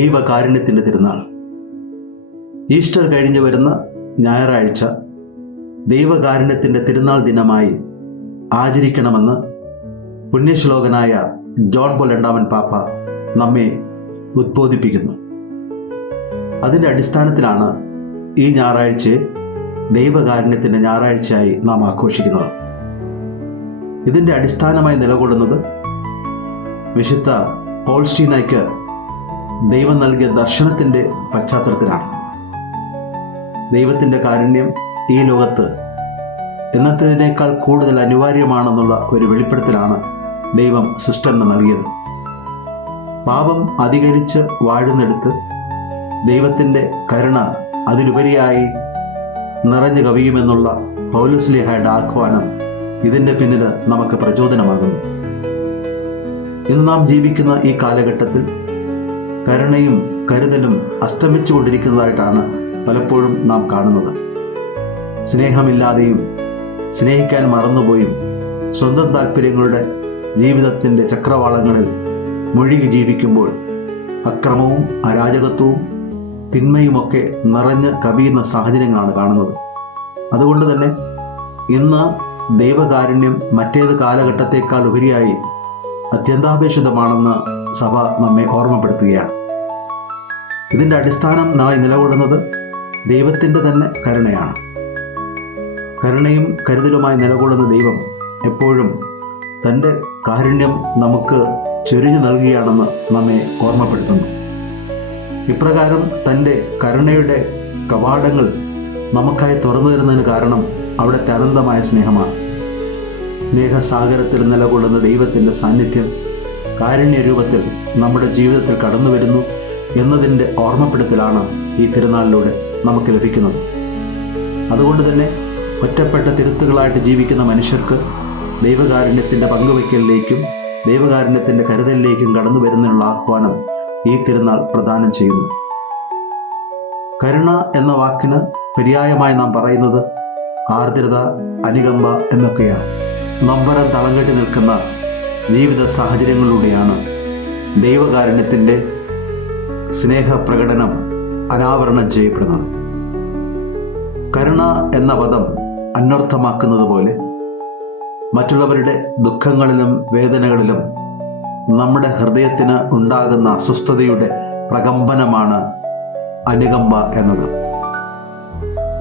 ദൈവകാരുണ്യത്തിൻ്റെ തിരുനാൾ. Easter കഴിഞ്ഞു വരുന്ന ഞായറാഴ്ച ദൈവകാരുണ്യത്തിൻ്റെ തിരുനാൾ ദിനമായി ആചരിക്കണമെന്ന് പുണ്യശ്ലോകനായ ജോൺ പോൾ രണ്ടാമൻ പാപ്പ നമ്മെ ഉദ്ബോധിപ്പിക്കുന്നു. അതിൻ്റെ അടിസ്ഥാനത്തിലാണ് ഈ ഞായറാഴ്ചയെ ദൈവകാരുണ്യത്തിൻ്റെ ഞായറാഴ്ചയായി നാം ആഘോഷിക്കുന്നത്. ഇതിൻ്റെ അടിസ്ഥാനമായി നിലകൊള്ളുന്നത് വിശുദ്ധ പോൾസ്റ്റീനയ്ക്ക് ദൈവം നൽകിയ ദർശനത്തിൻ്റെ പശ്ചാത്തലത്തിലാണ്. ദൈവത്തിൻ്റെ കാരുണ്യം ഈ ലോകത്ത് എന്നത്തേതിനേക്കാൾ കൂടുതൽ അനിവാര്യമാണെന്നുള്ള ഒരു വെളിപ്പെടുത്തലാണ് ദൈവം സൃഷ്ടന് നൽകിയത്. പാപം അധികരിച്ച് വാഴുന്നിടത്ത് ദൈവത്തിൻ്റെ കരുണ അതിലുപരിയായി നിറഞ്ഞു കവിയുമെന്നുള്ള പൗലോസ്ലീഹായുടെ ആഹ്വാനം ഇതിൻ്റെ പിന്നിൽ നമുക്ക് പ്രചോദനമാകുന്നു. ഇന്ന് നാം ജീവിക്കുന്ന ഈ കാലഘട്ടത്തിൽ കരുണയും കരുതലും അസ്തമിച്ചു കൊണ്ടിരിക്കുന്നതായിട്ടാണ് പലപ്പോഴും നാം കാണുന്നത്. സ്നേഹമില്ലാതെയും സ്നേഹിക്കാൻ മറന്നുപോയും സ്വന്തം താല്പര്യങ്ങളുടെ ജീവിതത്തിൻ്റെ ചക്രവാളങ്ങളിൽ മുഴുകി ജീവിക്കുമ്പോൾ അക്രമവും അരാജകത്വവും തിന്മയുമൊക്കെ നിറഞ്ഞ് കവിയുന്ന സാഹചര്യങ്ങളാണ് കാണുന്നത്. അതുകൊണ്ട് തന്നെ ഇന്ന് ദൈവകാരുണ്യം മറ്റേത് കാലഘട്ടത്തേക്കാൾ ഉപരിയായി അത്യന്താപേക്ഷിതമാണെന്ന് സഭ നമ്മെ ഓർമ്മപ്പെടുത്തുകയാണ്. ഇതിൻ്റെ അടിസ്ഥാനമായി നിലകൊള്ളുന്നത് ദൈവത്തിൻ്റെ തന്നെ കരുണയാണ്. കരുണയും കരുതലുമായി നിലകൊള്ളുന്ന ദൈവം എപ്പോഴും തൻ്റെ കാരുണ്യം നമുക്ക് ചൊരിഞ്ഞു നൽകുകയാണെന്ന് നമ്മെ ഓർമ്മപ്പെടുത്തുന്നു. ഇപ്രകാരം തൻ്റെ കരുണയുടെ കവാടങ്ങൾ നമുക്കായി തുറന്നു തരുന്നതിന് കാരണം അവിടുത്തെ അനന്തമായ സ്നേഹമാണ്. സ്നേഹസാഗരത്തിൽ നിലകൊള്ളുന്ന ദൈവത്തിൻ്റെ സാന്നിധ്യം കാരുണ്യ രൂപത്തിൽ നമ്മുടെ ജീവിതത്തിൽ കടന്നു വരുന്നു എന്നതിൻ്റെ ഓർമ്മപ്പെടുത്തലാണ് ഈ തിരുനാളിലൂടെ നമുക്ക് ലഭിക്കുന്നത്. അതുകൊണ്ട് തന്നെ ഒറ്റപ്പെട്ട തിരുത്തുകളായിട്ട് ജീവിക്കുന്ന മനുഷ്യർക്ക് ദൈവകാരുണ്യത്തിൻ്റെ പങ്കുവയ്ക്കലിലേക്കും ദൈവകാരുണ്യത്തിൻ്റെ കരുതലിലേക്കും കടന്നു വരുന്നതിനുള്ള ആഹ്വാനം ഈ തിരുനാൾ പ്രദാനം ചെയ്യുന്നു. കരുണ എന്ന വാക്കിന് പര്യായമായി നാം പറയുന്നത് ആർദ്രത, അനുകമ്പ എന്നൊക്കെയാണ്. നൊമ്പരം തളം കെട്ടി നിൽക്കുന്ന ജീവിത സാഹചര്യങ്ങളിലൂടെയാണ് ദൈവകാരുണ്യത്തിൻ്റെ സ്നേഹപ്രകടനം അനാവരണം ചെയ്യപ്പെടുന്നത്. കരുണ എന്ന പദം അന്വർത്ഥമാക്കുന്നത് പോലെ മറ്റുള്ളവരുടെ ദുഃഖങ്ങളിലും വേദനകളിലും നമ്മുടെ ഹൃദയത്തിന് ഉണ്ടാകുന്ന അസ്വസ്ഥതയുടെ പ്രകമ്പനമാണ് അനുകമ്പ എന്നത്.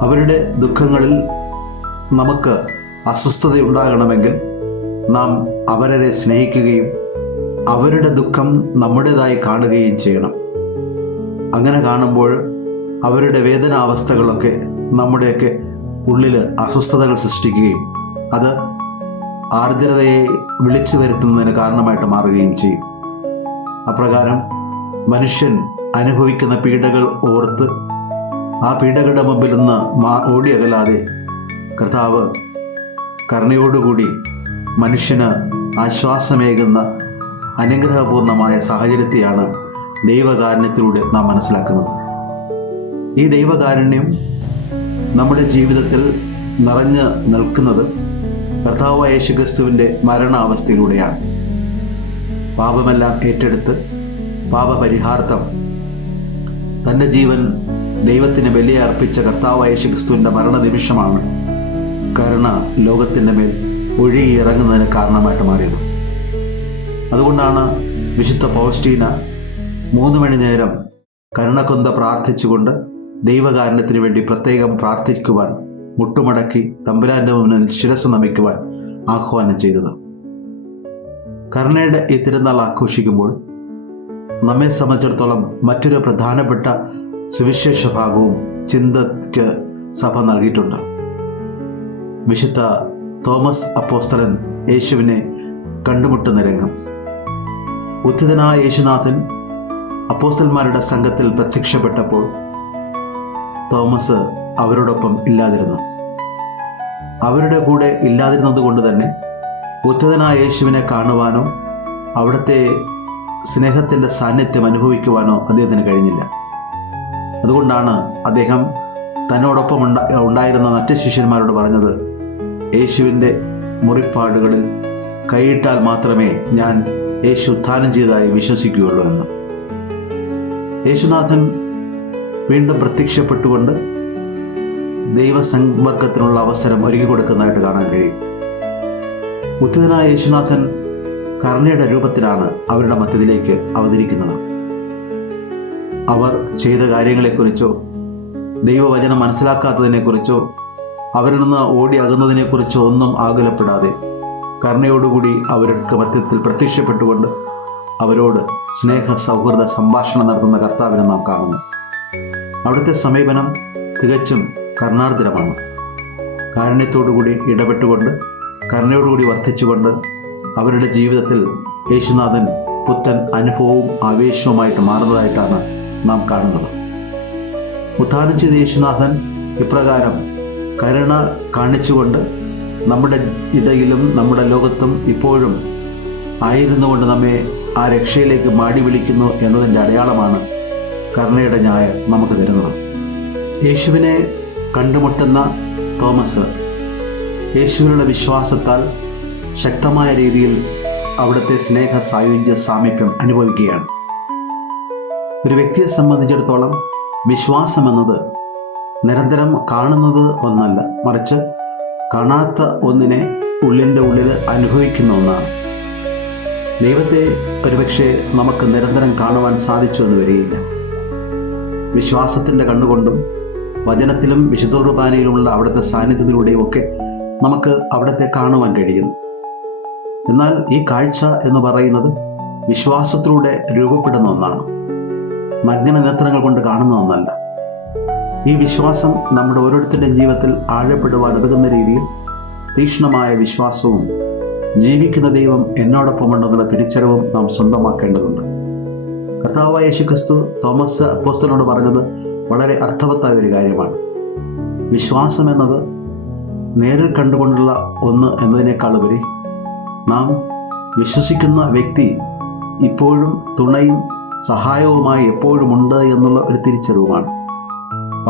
അവരുടെ ദുഃഖങ്ങളിൽ നമുക്ക് അസ്വസ്ഥതയുണ്ടാകണമെങ്കിൽ നാം അവരെ സ്നേഹിക്കുകയും അവരുടെ ദുഃഖം നമ്മുടേതായി കാണുകയും ചെയ്യണം. അങ്ങനെ കാണുമ്പോൾ അവരുടെ വേദനാവസ്ഥകളൊക്കെ നമ്മുടെയൊക്കെ ഉള്ളിൽ അസ്വസ്ഥതകൾ സൃഷ്ടിക്കുകയും അത് ആർദ്രതയെ വിളിച്ചു വരുത്തുന്നതിന് കാരണമായിട്ട് മാറുകയും ചെയ്യും. അപ്രകാരം മനുഷ്യൻ അനുഭവിക്കുന്ന പീഡകൾ ഓർത്ത് ആ പീഡകളുടെ മുമ്പിൽ നിന്ന് ഓടിയകലാതെ കർത്താവ് കരുണയോടുകൂടി മനുഷ്യന് ആശ്വാസമേകുന്ന അനുഗ്രഹപൂർണമായ സാഹചര്യത്തെയാണ് ദൈവകാരുണ്യത്തിലൂടെ നാം മനസ്സിലാക്കുന്നത്. ഈ ദൈവകാരുണ്യം നമ്മുടെ ജീവിതത്തിൽ നിറഞ്ഞു നിൽക്കുന്നത് കർത്താവായ യേശുക്രിസ്തുവിൻ്റെ മരണാവസ്ഥയിലൂടെയാണ്. പാപമെല്ലാം ഏറ്റെടുത്ത് പാപപരിഹാർത്ഥം തൻ്റെ ജീവൻ ദൈവത്തിന് ബലിയെ അർപ്പിച്ച കർത്താവായ യേശുക്രിസ്തുവിൻ്റെ മരണനിമിഷമാണ് കരുണ ലോകത്തിൻ്റെ മേൽ ഒഴുകിയിറങ്ങുന്നതിന് കാരണമായിട്ട് മാറിയത്. അതുകൊണ്ടാണ് വിശുദ്ധ പൗസ്റ്റീന 3 മണി നേരം കരുണക്കൊന്ത പ്രാർത്ഥിച്ചുകൊണ്ട് ദൈവകാരുണ്യത്തിന് വേണ്ടി പ്രത്യേകം പ്രാർത്ഥിക്കുവാൻ, മുട്ടുമടക്കി തമ്പുരാൻ്റെ മുന്നിൽ ശിരസ് നമിക്കുവാൻ ആഹ്വാനം ചെയ്തത്. കരുണയുടെ ഈ തിരുനാൾ ആഘോഷിക്കുമ്പോൾ നമ്മെ സംബന്ധിച്ചിടത്തോളം മറ്റൊരു പ്രധാനപ്പെട്ട സുവിശേഷ ഭാഗവും ചിന്തയ്ക്ക് സഭ നൽകിയിട്ടുണ്ട്. വിശുദ്ധ തോമസ് അപ്പോസ്തലൻ യേശുവിനെ കണ്ടുമുട്ടുന്ന രംഗം. ഉത്ഥിതനായ യേശുനാഥൻ അപ്പോസ്തലന്മാരുടെ സംഘത്തിൽ പ്രത്യക്ഷപ്പെട്ടപ്പോൾ തോമസ് അവരോടൊപ്പം ഇല്ലാതിരുന്നു. അവരുടെ കൂടെ ഇല്ലാതിരുന്നത് കൊണ്ട് തന്നെ ഉത്ഥിതനായ യേശുവിനെ കാണുവാനോ അവിടുത്തെ സ്നേഹത്തിൻ്റെ സാന്നിധ്യം അനുഭവിക്കുവാനോ അദ്ദേഹത്തിന് കഴിഞ്ഞില്ല. അതുകൊണ്ടാണ് അദ്ദേഹം തന്നോടൊപ്പം ഉണ്ടായിരുന്ന മറ്റ് ശിഷ്യന്മാരോട് പറഞ്ഞത്, യേശുവിൻ്റെ മുറിപ്പാടുകളിൽ കൈയിട്ടാൽ മാത്രമേ ഞാൻ യേശു ഉത്ഥാനം ചെയ്തതായി വിശ്വസിക്കുകയുള്ളൂ എന്ന്. യേശുനാഥൻ വീണ്ടും പ്രത്യക്ഷപ്പെട്ടുകൊണ്ട് ദൈവസമ്പർക്കത്തിനുള്ള അവസരം ഒരുക്കി കൊടുക്കുന്നതായിട്ട് കാണാൻ കഴിയും. ഉത്തിതനായ യേശുനാഥൻ കരുണയുടെ രൂപത്തിലാണ് അവരുടെ മധ്യത്തിലേക്ക് അവതരിക്കുന്നത്. അവർ ചെയ്ത കാര്യങ്ങളെക്കുറിച്ചോ ദൈവവചനം മനസ്സിലാക്കാത്തതിനെക്കുറിച്ചോ അവരിൽ നിന്ന് ഓടി അകന്നതിനെക്കുറിച്ചോ ഒന്നും ആകുലപ്പെടാതെ കരുണയോടുകൂടി അവർക്ക് മധ്യത്തിൽ പ്രത്യക്ഷപ്പെട്ടുകൊണ്ട് അവരോട് സ്നേഹ സൗഹൃദ സംഭാഷണം നടത്തുന്ന കർത്താവിനെ നാം കാണുന്നു. അവിടുത്തെ സമീപനം തികച്ചും കരുണാർദ്രമാണ്. കാരുണ്യത്തോടുകൂടി ഇടപെട്ടുകൊണ്ട് കരുണയോടുകൂടി വർദ്ധിച്ചുകൊണ്ട് അവരുടെ ജീവിതത്തിൽ യേശുനാഥൻ പുത്തൻ അനുഭവവും ആവേശവുമായിട്ട് മാറുന്നതായിട്ടാണ് നാം കാണുന്നത്. ഉത്ഥാനം ചെയ്ത യേശുനാഥൻ ഇപ്രകാരം കരുണ കാണിച്ചുകൊണ്ട് നമ്മുടെ ഇടയിലും നമ്മുടെ ലോകത്തും ഇപ്പോഴും ആയിരുന്നുകൊണ്ട് നമ്മെ ആ രക്ഷയിലേക്ക് മാടി വിളിക്കുന്നു എന്നതിൻ്റെ അടയാളമാണ് കരുണയുടെ ന്യായം നമുക്ക് തരുന്നത്. യേശുവിനെ കണ്ടുമുട്ടുന്ന തോമസ് യേശുവിനുള്ള വിശ്വാസത്താൽ ശക്തമായ രീതിയിൽ അവിടുത്തെ സ്നേഹ സായുജ്യ സാമീപ്യം അനുഭവിക്കുകയാണ്. ഒരു വ്യക്തിയെ സംബന്ധിച്ചിടത്തോളം വിശ്വാസം എന്നത് നിരന്തരം കാണുന്നത് ഒന്നല്ല, മറിച്ച് കാണാത്ത ഒന്നിനെ ഉള്ളിൻ്റെ ഉള്ളിൽ അനുഭവിക്കുന്ന ഒന്നാണ്. ദൈവത്തെ ഒരുപക്ഷെ നമുക്ക് നിരന്തരം കാണുവാൻ സാധിച്ചു എന്ന് വരികയില്ല. വിശ്വാസത്തിൻ്റെ കണ്ണുകൊണ്ടും വചനത്തിലും വിശുദ്ധ കുർബാനയിലുമുള്ള അവിടുത്തെ സാന്നിധ്യത്തിലൂടെയും ഒക്കെ നമുക്ക് അവിടുത്തെ കാണുവാൻ കഴിയുന്നു. എന്നാൽ ഈ കാഴ്ച എന്ന് പറയുന്നത് വിശ്വാസത്തിലൂടെ രൂപപ്പെടുന്ന ഒന്നാണ്, നഗ്ന നേത്രങ്ങൾ കൊണ്ട് കാണുന്ന ഒന്നല്ല. ഈ വിശ്വാസം നമ്മുടെ ഓരോരുത്തരുടെയും ജീവിതത്തിൽ ആഴപ്പെടുവാൻ ഉതകുന്ന രീതിയിൽ തീക്ഷ്ണമായ വിശ്വാസവും ജീവിക്കുന്ന ദൈവം എന്നോടൊപ്പമുണ്ടെന്നുള്ള തിരിച്ചറിവും നാം സ്വന്തമാക്കേണ്ടതുണ്ട്. കർത്താവായ യേശുക്രിസ്തു തോമസ് അപ്പോസ്തലനോട് പറഞ്ഞത് വളരെ അർത്ഥവത്തായ ഒരു കാര്യമാണ്. വിശ്വാസം എന്നത് നേരിൽ കണ്ടുകൊണ്ടുള്ള ഒന്ന് എന്നതിനേക്കാളുപരി നാം വിശ്വസിക്കുന്ന വ്യക്തി ഇപ്പോഴും തുണയും സഹായവുമായി എപ്പോഴും ഉണ്ട് എന്നുള്ള ഒരു തിരിച്ചറിവുമാണ്.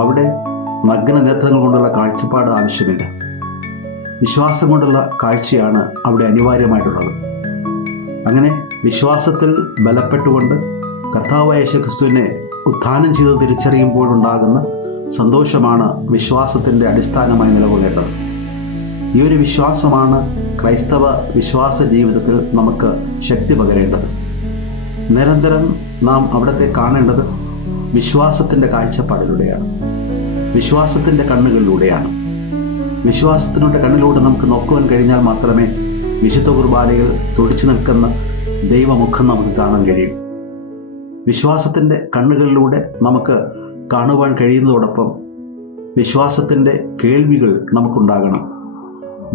അവിടെ നഗ്ന നേത്രങ്ങൾ കൊണ്ടുള്ള കാഴ്ചപ്പാട് ആവശ്യമില്ല, വിശ്വാസം കൊണ്ടുള്ള കാഴ്ചയാണ് അവിടെ അനിവാര്യമായിട്ടുള്ളത്. അങ്ങനെ വിശ്വാസത്തിൽ ബലപ്പെട്ടുകൊണ്ട് കർത്താവായ യേശുക്രിസ്തുവിനെ ഉത്ഥാനം ചെയ്ത് തിരിച്ചറിയുമ്പോഴുണ്ടാകുന്ന സന്തോഷമാണ് വിശ്വാസത്തിൻ്റെ അടിസ്ഥാനമായി നിലകൊള്ളേണ്ടത്. ഈ ഒരു വിശ്വാസമാണ് ക്രൈസ്തവ വിശ്വാസ ജീവിതത്തിൽ നമുക്ക് ശക്തി പകരേണ്ടത്. നിരന്തരം നാം അവിടത്തെ കാണേണ്ടത് വിശ്വാസത്തിൻ്റെ കാഴ്ചപ്പാടിലൂടെയാണ്, വിശ്വാസത്തിൻ്റെ കണ്ണുകളിലൂടെയാണ്. വിശ്വാസത്തിൻ്റെ കണ്ണിലൂടെ നമുക്ക് നോക്കുവാൻ കഴിഞ്ഞാൽ മാത്രമേ വിശുദ്ധ കുർബാനയിൽ തുടിച്ചു നിൽക്കുന്ന ദൈവമുഖം നമുക്ക് കാണാൻ കഴിയും. വിശ്വാസത്തിൻ്റെ കണ്ണുകളിലൂടെ നമുക്ക് കാണുവാൻ കഴിയുന്നതോടൊപ്പം വിശ്വാസത്തിൻ്റെ കേൾവികൾ നമുക്കുണ്ടാകണം.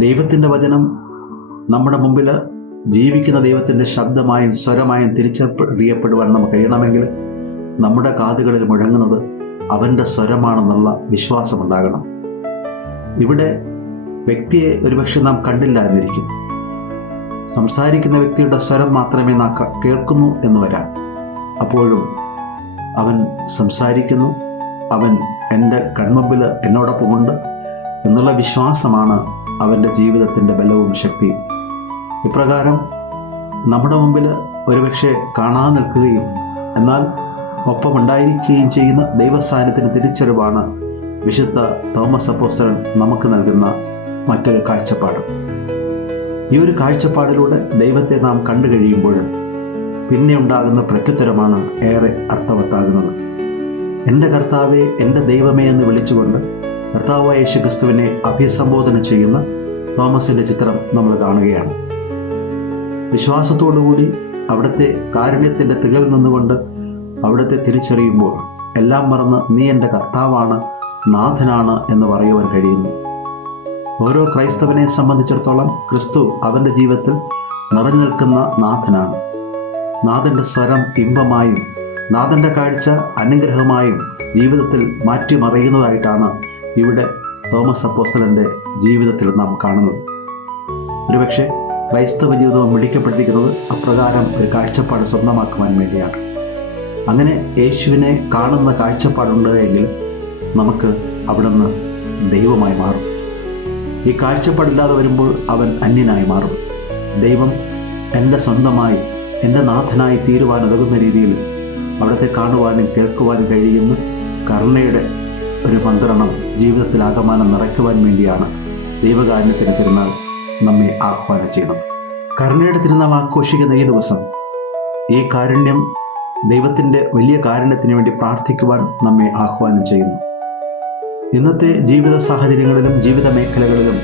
ദൈവത്തിൻ്റെ വചനം നമ്മുടെ മുമ്പിൽ ജീവിക്കുന്ന ദൈവത്തിൻ്റെ ശബ്ദമായും സ്വരമായും തിരിച്ചറിയപ്പെടുവാൻ നമുക്ക് കഴിയണമെങ്കിൽ നമ്മുടെ കാതുകളിൽ മുഴങ്ങുന്നത് അവൻ്റെ സ്വരമാണെന്നുള്ള വിശ്വാസമുണ്ടാകണം. ഇവിടെ വ്യക്തിയെ ഒരുപക്ഷെ നാം കണ്ടില്ല എന്നിരിക്കും, സംസാരിക്കുന്ന വ്യക്തിയുടെ സ്വരം മാത്രമേ നാം കേൾക്കുന്നു എന്ന് വരാം. അപ്പോഴും അവൻ സംസാരിക്കുന്നു, അവൻ എൻ്റെ കൺമുമ്പിൽ എന്നോടൊപ്പമുണ്ട് എന്നുള്ള വിശ്വാസമാണ് അവൻ്റെ ജീവിതത്തിൻ്റെ ബലവും ശക്തിയും. ഇപ്രകാരം നമ്മുടെ മുമ്പിൽ ഒരുപക്ഷെ കാണാൻ നിൽക്കുകയും എന്നാൽ ഒപ്പമുണ്ടായിരിക്കുകയും ചെയ്യുന്ന ദൈവസാന്നിധ്യത്തിന് തിരിച്ചറിവാണ് വിശുദ്ധ തോമസ് അപ്പോസ്തലൻ നമുക്ക് നൽകുന്ന മറ്റൊരു കാഴ്ചപ്പാട്. ഈ ഒരു കാഴ്ചപ്പാടിലൂടെ ദൈവത്തെ നാം കണ്ടു കഴിയുമ്പോൾ പിന്നെ ഉണ്ടാകുന്ന പ്രത്യുത്തരമാണ് ഏറെ അർത്ഥവത്താകുന്നത്. എൻ്റെ കർത്താവേ, എൻ്റെ ദൈവമേ എന്ന് വിളിച്ചുകൊണ്ട് കർത്താവായ യേശുക്രിസ്തുവിനെ അഭിസംബോധന ചെയ്യുന്ന തോമസിൻ്റെ ചിത്രം നമ്മൾ കാണുകയാണ്. വിശ്വാസത്തോടുകൂടി അവിടുത്തെ കാരുണ്യത്തിൻ്റെ തികവിൽ നിന്നുകൊണ്ട് അവിടുത്തെ തിരിച്ചറിയുമ്പോൾ എല്ലാം മറന്ന് നീ എൻ്റെ കർത്താവാണ്, നാഥനാണ് എന്ന് പറയുവാൻ കഴിയുന്നു. ഓരോ ക്രൈസ്തവനെ സംബന്ധിച്ചിടത്തോളം ക്രിസ്തു അവൻ്റെ ജീവിതത്തിൽ നിറഞ്ഞു നിൽക്കുന്ന നാഥനാണ്. നാഥൻ്റെ സ്വരം ഇമ്പമായും നാഥൻ്റെ കാഴ്ച അനുഗ്രഹമായും ജീവിതത്തിൽ മാറ്റിമറിയുന്നതായിട്ടാണ് ഇവിടെ തോമസ് അപ്പോസ്തലൻ്റെ ജീവിതത്തിൽ നാം കാണുന്നത്. ഒരുപക്ഷെ ക്രൈസ്തവ ജീവിതവും വിളിക്കപ്പെട്ടിരിക്കുന്നത് അപ്രകാരം ഒരു കാഴ്ചപ്പാട് സ്വന്തമാക്കുവാൻ വേണ്ടിയാണ്. അങ്ങനെ യേശുവിനെ കാണുന്ന കാഴ്ചപ്പാടുണ്ട് എങ്കിൽ നമുക്ക് അവിടുന്ന് ദൈവമായി മാറും. ഈ കാഴ്ചപ്പാടില്ലാതെ വരുമ്പോൾ അവൻ അന്യനായി മാറും. ദൈവം എൻ്റെ സ്വന്തമായി എൻ്റെ നാഥനായി തീരുവാൻ ഉതകുന്ന രീതിയിൽ അവിടുത്തെ കാണുവാനും കേൾക്കുവാനും കഴിയുന്ന കരുണയുടെ ഒരു മന്ത്രണം ജീവിതത്തിലാകമാനം നിറയ്ക്കുവാൻ വേണ്ടിയാണ് ദൈവകാരുണ്യത്തിന് തിരുനാൾ നമ്മെ ആഹ്വാനം ചെയ്യുന്നത്. കരുണയുടെ തിരുനാൾ ആഘോഷിക്കുന്ന ഈ ദിവസം ഈ കാരുണ്യം, ദൈവത്തിൻ്റെ വലിയ കാരുണ്യത്തിന് വേണ്ടി പ്രാർത്ഥിക്കുവാൻ നമ്മെ ആഹ്വാനം ചെയ്യുന്നു. ഇന്നത്തെ ജീവിത സാഹചര്യങ്ങളിലും ജീവിത മേഖലകളിലും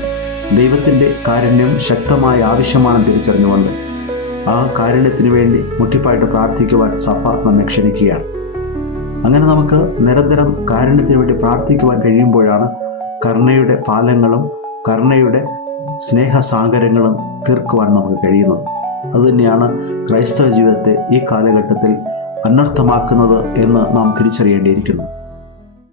ദൈവത്തിൻ്റെ കാരുണ്യം ശക്തമായ ആവശ്യമാണെന്ന് തിരിച്ചറിഞ്ഞുകൊണ്ട് ആ കാരുണ്യത്തിന് വേണ്ടി മുട്ടിപ്പായിട്ട് പ്രാർത്ഥിക്കുവാൻ സഭ നമ്മെ ക്ഷണിക്കുകയാണ്. അങ്ങനെ നമുക്ക് നിരന്തരം കാരുണ്യത്തിന് വേണ്ടി പ്രാർത്ഥിക്കുവാൻ കഴിയുമ്പോഴാണ് കരുണയുടെ പാലങ്ങളും കരുണയുടെ സ്നേഹസാഗരങ്ങളും തീർക്കുവാൻ നമുക്ക് കഴിയുന്നത്. അതുതന്നെയാണ് ക്രൈസ്തവ ജീവിതത്തെ ഈ കാലഘട്ടത്തിൽ അനർത്ഥമാക്കുന്നത് എന്ന് നാം തിരിച്ചറിയേണ്ടിയിരിക്കുന്നു.